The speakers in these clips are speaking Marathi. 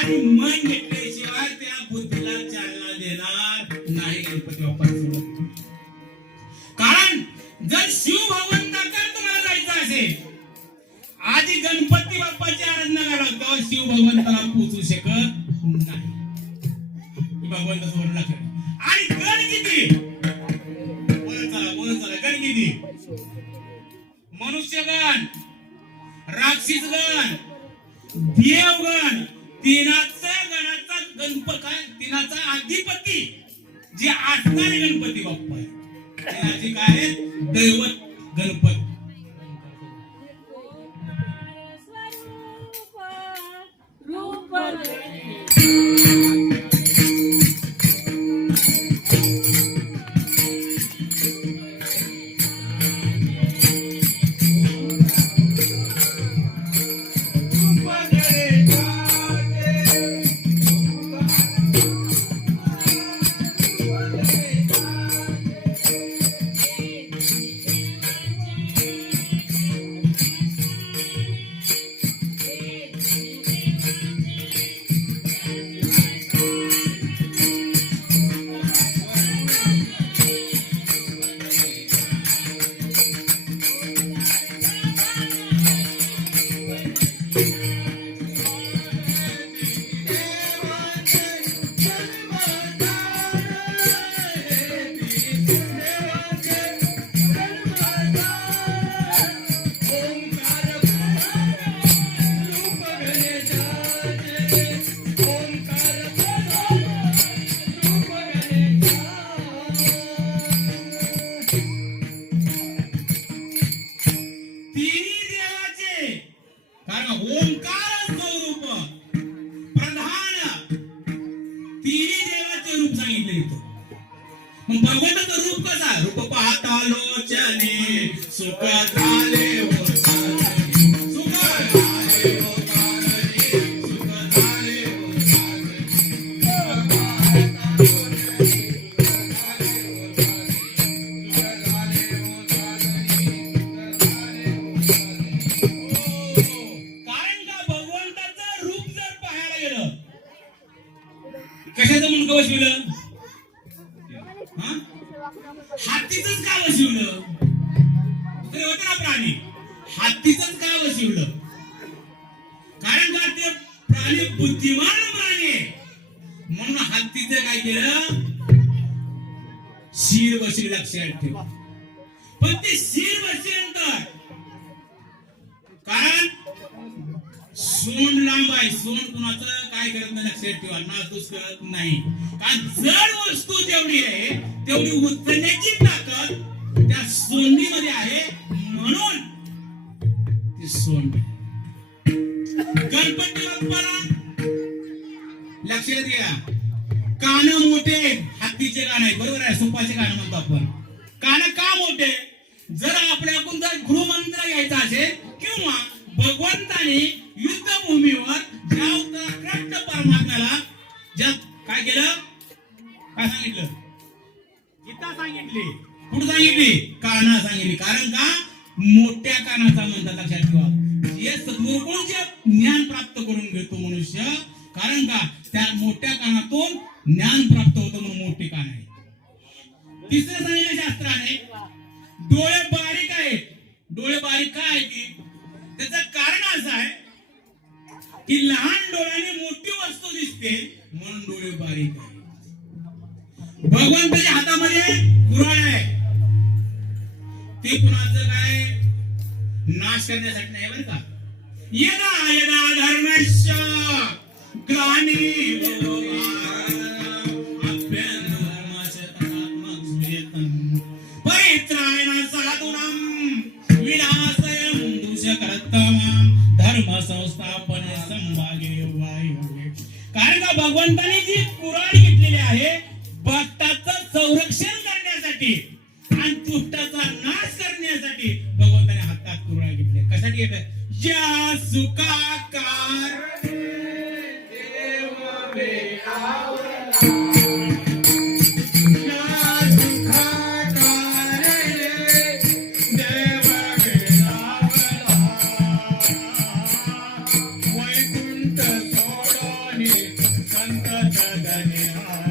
आणि मन घेतल्याशिवाय त्या बुद्धीला चालना देणार नाही गणपती बाप्पा कारण जर शिवभवंताकडे तुम्हाला जायचं असेल आधी गणपती बाप्पाची आराधना करा तेव्हा शिव भगवंताला पोचू शकत नाही. भगवंत भगवंतासमोर लक्षात आणि गण किती? बोलत चला बोलत चला. गण किती? मनुष्यगण राक्षसगण देवगण तिनाचा गणाचा गणपत काय? तिनाचा अधिपती. जे असणारे गणपती बाप्पा आहे काय आहे? दैवत गणपती. रूप भगवंताचं रूप कसा? रूप पाहता लोचने सुख झाले कशाचं सारे. सुख हत्तीचंच का वशिवलं? तरी होतं ना प्राणी. हत्तीचंच का वशिवलं? कारण का ते प्राणी बुद्धिमान प्राणी आहे. म्हणून हत्तीच काय केलं? शिर बशी लक्षात ठेवा. पण ते शिर बसल्यानंतर कारण सोंड लांब आहे. सोंड कुणाचं? काय करत नाही लक्षात ठेवा नासधूस करत नाही. कारण जड वस्तू जेवढी आहे तेवढी उचलण्याची ताकद त्या सोंडीमध्ये आहे म्हणून ती सोंड गणपती बाप्पाला लक्षात घ्या. कान मोठे हत्तीचे कान आहे बरोबर आहे? सुपाचे कान म्हणतो आपण. कान का मोठे? जर आपल्याकडून जर गृहमंत्र घ्यायचा असेल किंवा भगवंताने युद्धभूमीवर ज्या उत्तराखंड परमात्म्याला ज्या काय केलं? काय सांगितलं? गीता सांगितली. कुठं सांगितली? काना सांगितली. कारण का? मोठ्या कानाचा म्हणतात लक्षात ठेवा. हे सद्गुरूकडून जे ज्ञान प्राप्त करून घेतो मनुष्य कारण का? त्या मोठ्या कानातून ज्ञान प्राप्त होतं म्हणून मोठे कान आहे. तिसरं सांगितलं शास्त्राने डोळे बारीक आहेत. डोळे बारीक काय? आहे ते कुणाचं काय? नाश करण्यासाठी नाही बरं का? यदा यदा धर्मश्य ग्लानी कारण का भगवंताने जी कुराड घेतलेली आहे. भक्ताचं संरक्षण करण्यासाठी. आणि दुष्टाचा नाश करण्यासाठी भगवंताने हातात तुरुळा घेतले कशासाठी घेतलं या सुखाकार. ಸಂತ ಜಗನಿಹಾರ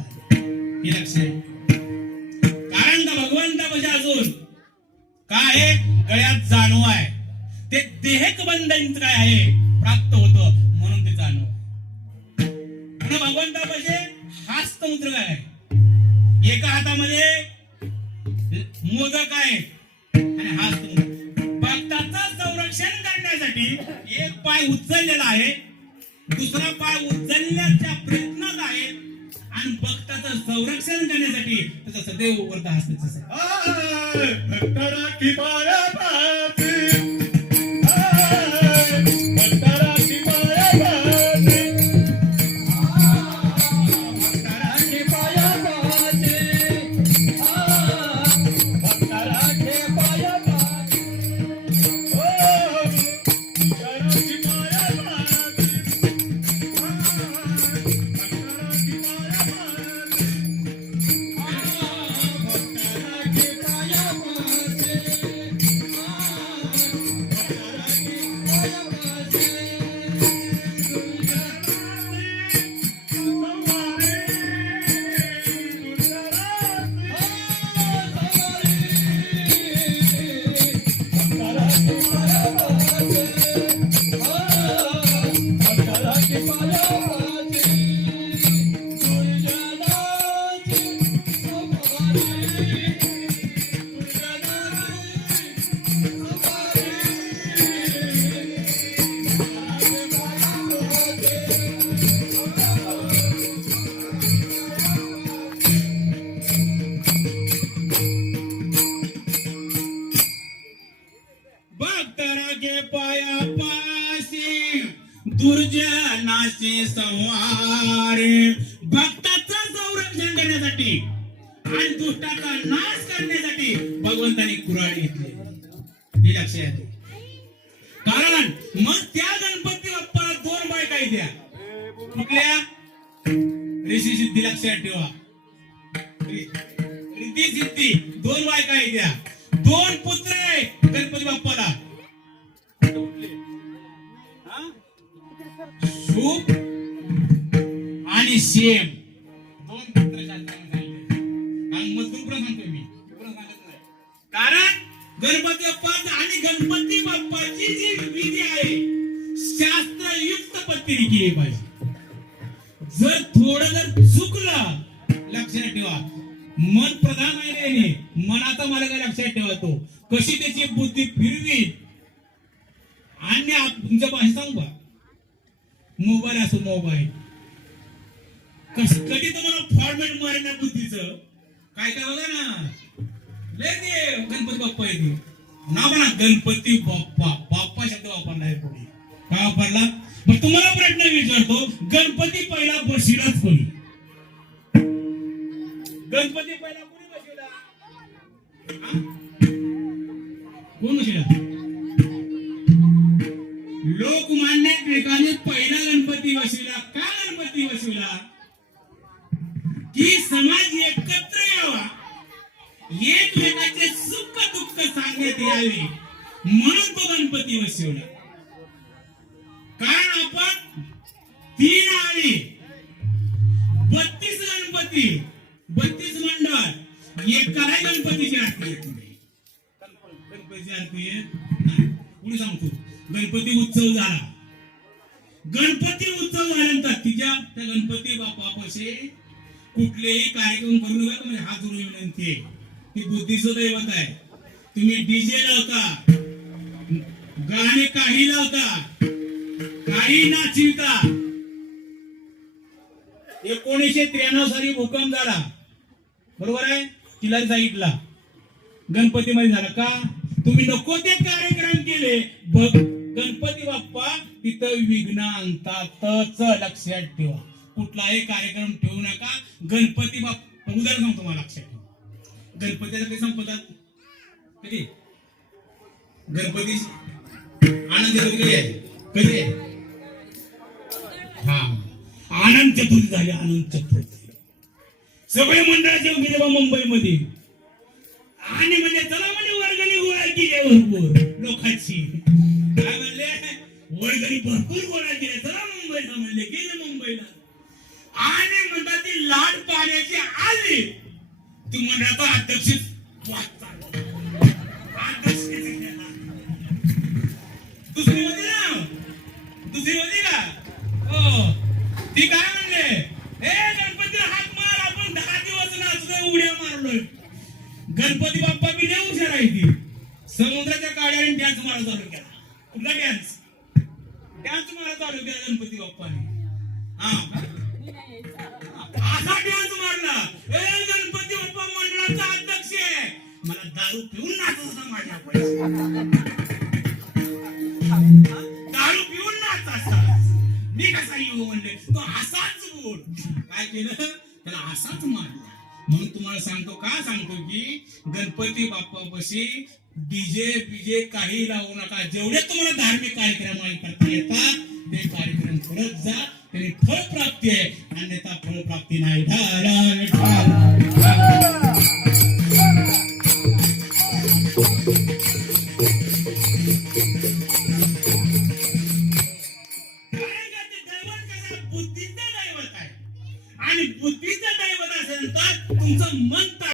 हे लक्षात कारण का भगवंतापाशी अजून? काय आहे? गळ्यात जाणव आहे. ते देहक बंधन काय आहे. प्राप्त होतं म्हणून ते जाणव भगवंता म्हणजे भगवंतापाशी हस्तमुद्र काय आहे. एका हातामध्ये मोदक आहे. आणि हस्तमुद्र भक्ताचं संरक्षण करण्यासाठी एक पाय उचललेला आहे. दुसरा पाय उचलण्याच्या प्रयत्न भक्ताचं संरक्षण करण्यासाठी त्याचा सदैव वरत हस्ताचं आहे. संवार. भक्ताचं संरक्षण करण्यासाठी आणि दुष्टाचा नाश करण्यासाठी भगवंताने कुऱ्हाडी घेतली. ते लक्षात कारण मग त्या गणपती बाप्पाला दोन बायका द्या कुठल्या? ऋषी सिद्धी लक्षात ठेवा. रिद्धी सिद्धी दोन बायका आहेत द्या दोन पुत्र आहे गणपती बाप्पाला. हा? आणि सेम दोन पुत्र मग सांगतोय मी कारण गणपती बाप्पा आणि गणपती बाप्पाची जी विधी आहे शास्त्रयुक्त पद्धतीने केली पाहिजे जर थोडं जर चुकलं लक्षात ठेवा. मन प्रधान आहे रे हे. मनाचा मला काय लक्षात ठेवा तो कशी त्याची बुद्धी फिरवी? आणि तुमच्या भाषेत सांगू का? मोबाईल असो मोबाईल. कधी तुम्हाला फॉर्मेट मारण्या बुद्धीचं? काय काय बघा ना. लय ते गणपती बाप्पा येते ना म्हणा गणपती बाप्पा. बाप्पा शब्द वापरला आहे काय वापरला? पण तुम्हाला प्रश्न विचारतो. गणपती पहिला बशीलाच कोणी? गणपती पहिला कोणी बशीला कोण बशीला लोकमान्य टिळकाने पहिला गणपती बसविला का गणपती बसविला यावे. म्हणून तो गणपती बसवला कारण आपण तीन आळी बत्तीस गणपती बत्तीस मंडळ एकालाही गणपतीची अर्थ येत नाही. गणपतीची अर्थ येत पुढे सांगतो. गणपती उत्सव झाला. गणपती उत्सव झाल्यानंतर तिच्या त्या गणपती बापापाशी कुठलेही कार्यक्रम करू नका म्हणजे हात जोडून विनंती आहे. ती बुद्धीचं दैवत आहे. तुम्ही डीजे लावता. गाणे काही लावता. काही नाचिवता एकोणीशे त्र्याण्णव साली भूकंप झाला. बरोबर आहे? तिला सांगितला गणपतीमध्ये झाला. का? तुम्ही नको ते कार्यक्रम केले. बघ गणपती बाप्पा तिथं विघ्न आणतातच. लक्षात ठेवा. कुठलाही कार्यक्रम ठेवू नका. गणपती बाप्पा उदाहरण सांगतो मला लक्षात ठेवा. गणपतीला कधी संपतात कधी गणपती आनंद चतुर्थी आहे. कधी आहे? हा. आनंद चतुर्थी झाली आनंद चतुर्थी. सगळे मंडळाचे उभे तेव्हा मुंबईमध्ये. आणि म्हणजे चला म्हणजे वर्गणी गोळा आहे भरपूर लोकांची. काय म्हणले? वर्गणी भरपूर गोळा आहे? चला मुंबईला म्हणले गेले मुंबईला. आणि म्हणतात ती लाट पाण्याची आली. ती मंडळाचा अध्यक्ष ती काय म्हणले? हे गणपती हात मार आपण दहा दिवस नाचलोय उड्या मारलोय. गणपती बाप्पा बी लय हुशार आहे ती समुद्राच्या काड्याने डॅन्स मारा चालू केला. कुठला डॅन्स डॅन्स मारा चालू केला गणपती बाप्पाने. हा. असा डॅन्स मारला. ए गणपती बाप्पा मंडळाचा अध्यक्ष आहे. मला दारू पिऊन नाचत होता माझ्या केलं त्याला असाच मारला. म्हणून तुम्हाला सांगतो का सांगतो की गणपती बाप्पापाशी डीजे बीजे काही लावू नका. जेवढे तुम्हाला धार्मिक कार्यक्रम करता येतात ते कार्यक्रम करत जा. त्याने फळ प्राप्ती आहे. अन्यथा फळ प्राप्ती नाही.